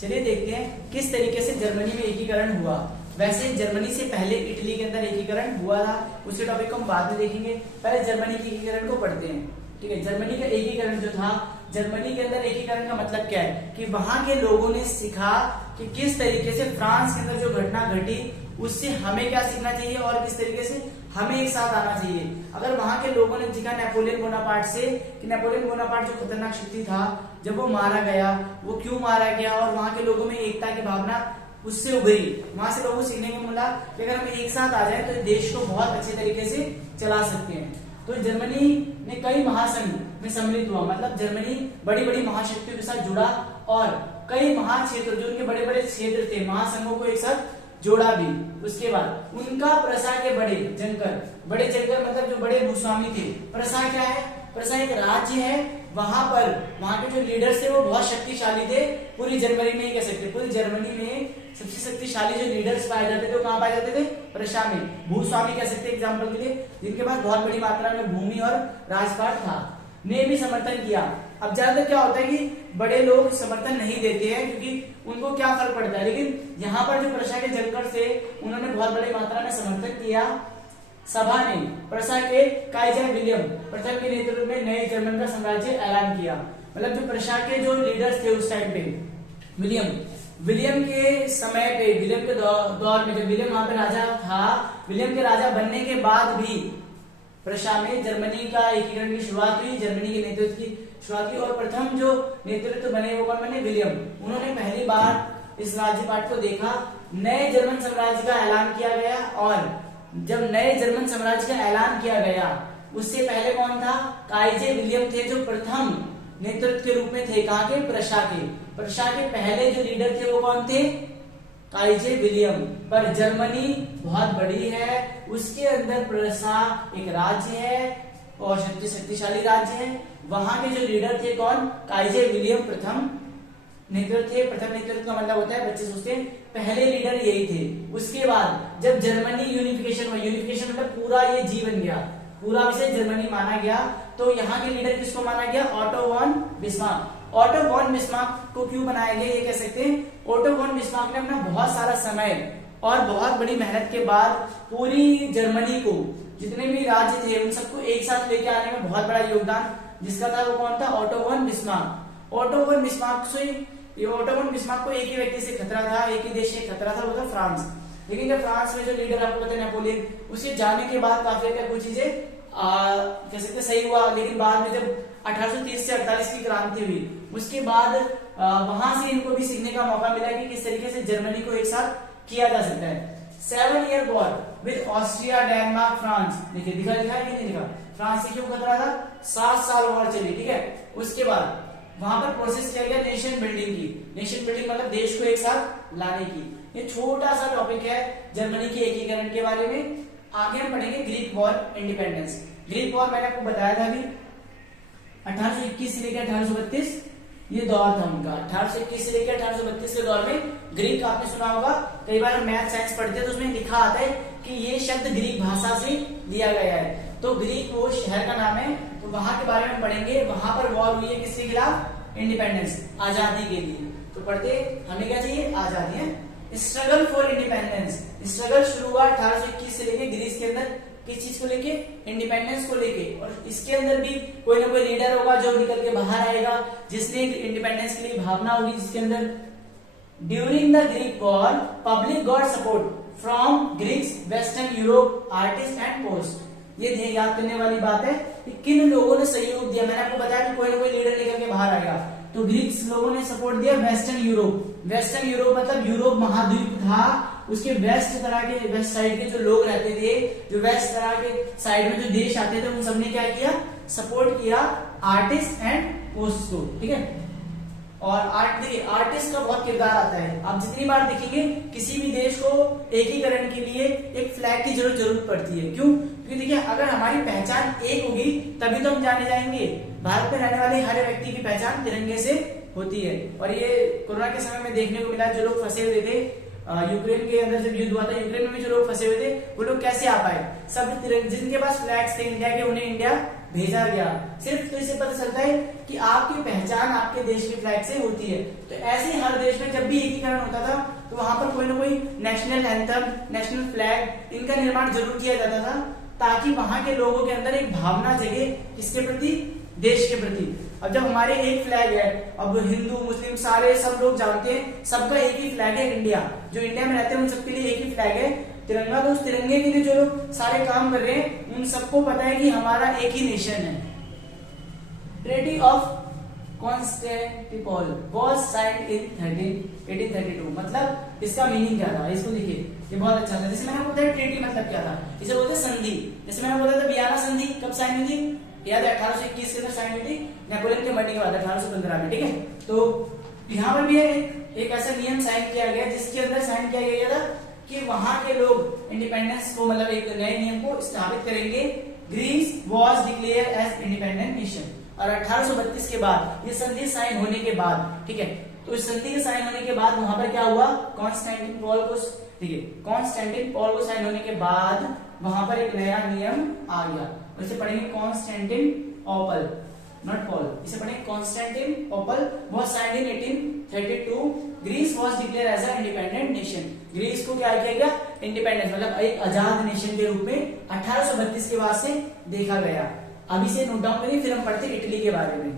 चलिए देखते हैं किस तरीके से जर्मनी में एकीकरण हुआ। वैसे जर्मनी से पहले इटली के अंदर एकीकरण हुआ था, उसके टॉपिक को हम बाद में देखेंगे। पहले जर्मनी के एकीकरण को पढ़ते हैं। ठीक है, जर्मनी का एकीकरण जो था, जर्मनी के अंदर एकीकरण का मतलब क्या है कि वहां के लोगों ने सीखा कि किस तरीके से फ्रांस के अंदर जो घटना घटी उससे हमें क्या सीखना चाहिए और किस तरीके से हमें एक साथ आना चाहिए। अगर वहां के लोगों ने सीखा नेपोलियन बोनापार्ट से कि नेपोलियन बोनापार्ट जो खतरनाक शक्ति था, जब वो मारा गया, वो क्यों मारा गया और वहां के लोगों में एकता की भावना उससे उभरी, वहां से लोगों को सीखने को मिला कि अगर हम एक साथ आ जाए तो देश को बहुत अच्छे तरीके से चला सकते हैं। तो जर्मनी ने कई महासंघ में सम्मिलित हुआ, मतलब जर्मनी बड़ी बड़ी महाशक्तियों के साथ जुड़ा और कई महाक्षेत्र जो उनके बड़े बड़े क्षेत्र थे, महासंघों को एक साथ जोड़ा भी। उसके बाद उनका प्रसा के बड़े जंकर मतलब जो बड़े भूस्वामी थे। प्रसा क्या है? प्रसा एक राज्य है, वहां के जो लीडर्स थे वो बहुत शक्तिशाली थे। पूरी जर्मनी में ही कह सकते, पूरी जर्मनी में सबसे शक्तिशाली जो लीडर्स पाए जाते थे वो कहाँ पाए जाते थे? प्रशा में। भूस्वामी कह सकते एग्जाम्पल के लिए, जिनके पास बहुत बड़ी मात्रा में भूमि और राजपाट था, ने भी समर्थन किया। अब ज्यादातर क्या होता है कि बड़े लोग समर्थन नहीं देते हैं क्योंकि उनको क्या फर्क पड़ता है, लेकिन यहाँ पर जो प्रशा के जंकर थे उन्होंने बहुत बड़ी मात्रा में समर्थन किया। सभा ने प्रशा के काइजर विलियम प्रथम के नेतृत्व में नए जर्मन का साम्राज्य ऐलान किया। मतलब जो प्रशा के जो लीडर्स थे उस टाइम पे, विलियम के समय पे, विलियम के दौर में, जब विलियम वहां पे राजा था, विलियम के राजा बनने के बाद भी प्रशा में जर्मनी का एकीकरण की शुरुआत हुई, जर्मनी के नेतृत्व की शुरुआत हुई। और प्रथम जो नेतृत्व बने वो कौन बने? विलियम। उन्होंने पहली बार इस राज्यपाट को देखा, नए जर्मन साम्राज्य का ऐलान किया गया। और जब नए जर्मन साम्राज्य का ऐलान किया गया उससे पहले कौन था? काइजे विलियम थे, जो प्रथम नेतृत्व के रूप में थे। कहाँ के? प्रशा के। प्रशा के पहले जो लीडर थे वो कौन थे? काइजे विलियम। पर जर्मनी बहुत बड़ी है, उसके अंदर प्रशा एक राज्य है और शक्तिशाली राज्य है। वहां के जो लीडर थे कौन? काइजे विलियम प्रथम नेतृत्व थे। प्रथम नेतृत्व का मतलब होता है, बच्चे सोचते हैं पहले लीडर यही थे। उसके बाद जब जर्मनी यूनिफिकेशन हुआ, यूनिफिकेशन मतलब पूरा ये जी बन गया, पूरा विषय जर्मनी माना गया, तो यहाँ के लीडर किसको माना गया? Otto von Bismarck. Otto von Bismarck को क्यों बनाया गया ये कह सकते हैं, ऑटो वॉन बिस्मार्क ने अपना बहुत सारा समय और बहुत बड़ी मेहनत के बाद पूरी जर्मनी को, जितने भी राज्य थे उन सबको एक साथ लेके आने में बहुत बड़ा योगदान जिसका था वो कौन था? Otto von Bismarck. Otto von Bismarck को एक ही व्यक्ति से खतरा था, एक ही देश से खतरा था, वो था फ्रांस। लेकिन जब फ्रांस में जो लीडर आपको पता है नेपोलियन, उसके जाने के बाद काफी कुछ चीजें कह सकते सही हुआ। लेकिन बाद में जब 1830 से 48 की क्रांति हुई, उसके बाद वहां से इनको भी सीखने का मौका मिला कि किस तरीके से जर्मनी को एक साथ किया जा सकता है। 7 year war with Austria, Denmark, France. देखिए दिखा है कि नहीं दिखा? फ्रांस से क्यों खतरा था? 7 साल वॉर चली। ठीक है, उसके बाद वहां पर प्रोसेस किया गया नेशन बिल्डिंग की। नेशन बिल्डिंग मतलब देश को एक साथ लाने की। ये छोटा सा टॉपिक है जर्मनी के एकीकरण के बारे में। आगे हम पढ़ेंगे Greek war, independence. Greek war मैंने आपको बताया था अभी, 1821 से लेकर 1832 ये दौर था उनका। 1821 से लेकर 1832 के दौर में ग्रीक आपने सुना होगा, कई बार मैथ साइंस पढ़ते हैं तो उसमें लिखा आता है कि ये शब्द ग्रीक भाषा से लिया गया है। तो ग्रीक वो शहर का नाम है, तो वहां के बारे में पढ़ेंगे। वहां पर वॉर हुई है किसके खिलाफ? इंडिपेंडेंस, आजादी के लिए। तो पढ़ते हमें क्या चाहिए? आजादी है। स्ट्रगल फॉर इंडिपेंडेंस, स्ट्रगल शुरू हुआ 1821 से लेके ग्रीस के अंदर, किस चीज को लेके? इंडिपेंडेंस को लेके। और इसके अंदर भी कोई ना कोई लीडर होगा जो निकल के बाहर आएगा, जिसने इंडिपेंडेंस के लिए भावना होगी जिसके अंदर। During the Greek war public got support from Greeks, western Europe, artist and post. ये याद करने वाली बात है कि किन लोगों ने सहयोग दिया। मैंने आपको बताया कि कोई ना कोई लीडर निकल के बाहर आएगा, तो ग्रीक्स लोगों ने सपोर्ट दिया वेस्टर्न यूरोप। वेस्टर्न यूरोप मतलब यूरोप महाद्वीप था, उसके वेस्ट साइड के जो लोग रहते थे, जो वेस्ट तरह के साइड में जो देश आते थे, उन सबने क्या किया? सपोर्ट किया आर्टिस्ट एंड पोस्ट को। ठीक है, और आर्टिस्ट का बहुत किरदार आता है। आप जितनी बार देखेंगे किसी भी देश को एकीकरण के लिए एक फ्लैग की जरूरत पड़ती है। क्यों? क्योंकि देखिए अगर हमारी पहचान एक होगी तभी तो हम जाने जाएंगे। भारत में रहने वाले हर व्यक्ति की पहचान तिरंगे से होती है। और ये कोरोना के समय में देखने को मिला, जो लोग फंसे हुए थे यूक्रेन के अंदर, जब युद्ध हुआ था यूक्रेन में भी जो लोग फंसे हुए थे वो लोग कैसे आ पाए? सब जिनके पास फ्लैग्स थे इंडिया के, उन्हें इंडिया भेजा गया। सिर्फ तो इससे पता चलता है कि आपकी पहचान आपके देश के फ्लैग से होती है। तो ऐसे ही हर देश में जब भी एकीकरण होता था तो वहां पर कोई ना कोई नेशनल एंथम, नेशनल फ्लैग इनका निर्माण जरूर किया जाता था, ताकि वहां के लोगों के अंदर एक भावना जगे किसके प्रति, देश के प्रति। अब जब हमारे एक फ्लैग है, अब हिंदू मुस्लिम सारे सब लोग जानते हैं सबका एक ही फ्लैग है इंडिया, जो इंडिया में रहते हैं उन सबके लिए एक ही फ्लैग है तिरंगा। तो उस तिरंगे के लिए जो लोग सारे काम कर रहे हैं उन सबको पता है कि हमारा एक ही नेशन है। Treaty of Constantinople was signed in 1832। मतलब इसका मीनिंग क्या था, इसको देखिए, ये बहुत अच्छा था। जैसे मैंने आपको बताया ट्रीटी मतलब क्या था, इसे बोलते हैं संधि। जैसे मैंने बोला था वियना संधि कब साइन हुई थी, याद है 1821 के अंदर साइन हुई थी, नेपोलियन के मरने के बाद 1815 में, ठीक है। तो यहाँ पर भी एक ऐसा नियम साइन किया गया जिसके अंदर साइन किया गया था कि वहां के लोग इंडिपेंडेंस को, मतलब एक नए नियम को स्थापित करेंगे। Greece was declare as independent nation. और 1832 के बाद ये संधि साइन होने के बाद, ठीक है, तो इस संधि के साइन होने के बाद वहां पर क्या हुआ, कॉन्स्टेंटिनोपल को, ठीक है, कॉन्स्टेंटिनोपल को साइन होने के बाद वहां पर एक नया नियम आ गया। इसे पढ़ेंगे कॉन्स्टेंटिनोपल, नॉट पॉल, इसे पढ़ेंगे Constantinople was signed in 1832। Greece was declare as a independent nation. Greece को क्या किया गया, इंडिपेंडेंस मतलब एक आजाद नेशन के रूप में 1832 के बाद से देखा गया। अभी से नोट डाउन करिए, फिर हम पढ़ते इटली के बारे में।